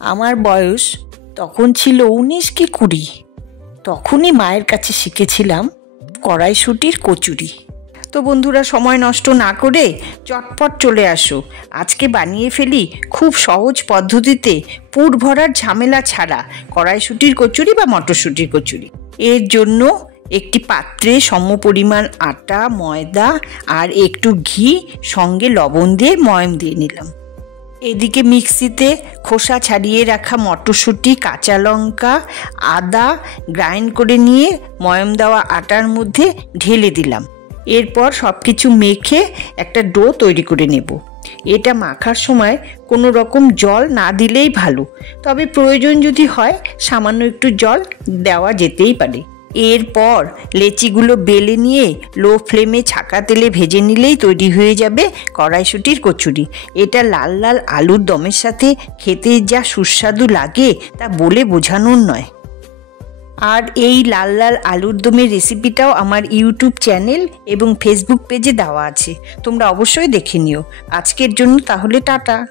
আমার বয়স তখন ছিল 19 কি 20। তখনই মায়ের কাছে শিখেছিলাম কড়াইশুঁটির কচুরি। তো বন্ধুরা, সময় নষ্ট না করে চটপট চলে আসো, আজকে বানিয়ে ফেলি খুব সহজ পদ্ধতিতে পুর ভরার ঝামেলা ছাড়া কড়াইশুঁটির কচুরি বা মটরশুঁটির কচুরি। এর জন্য একটি পাত্রে সমপরিমাণ আটা, ময়দা আর একটু ঘি সঙ্গে লবণ দিয়ে ময়ম দিয়ে নিলাম। এদিকে মিক্সিতে খোসা ছাড়িয়ে রাখা মটরশুঁটি, কাঁচা লঙ্কা, আদা গ্রাইন্ড করে নিয়ে ময়ম দেওয়া আটার মধ্যে ঢেলে দিলাম। এরপর সব কিছু মেখে একটা ডো তৈরি করে নেব। এটা মাখার সময় কোনো রকম জল না দিলেই ভালো, তবে প্রয়োজন যদি হয় সামান্য একটু জল দেওয়া যেতেই পারে। এরপর লেচিগুলো বেলে নিয়ে লো ফ্লেমে ছাকা তেলে ভেজে নিলেই তৈরি হয়ে যাবে কড়াইশুঁটির কচুরি। এটা লাল লাল আলুর দমের সাথে খেতে যা সুস্বাদু লাগে তা বলে বোঝানোর নয়। আর এই লাল লাল আলুর দমের রেসিপিটাও আমার ইউটিউব চ্যানেল এবং ফেসবুক পেজে দেওয়া আছে, তোমরা অবশ্যই দেখে নিও। আজকের জন্য তাহলে টাটা।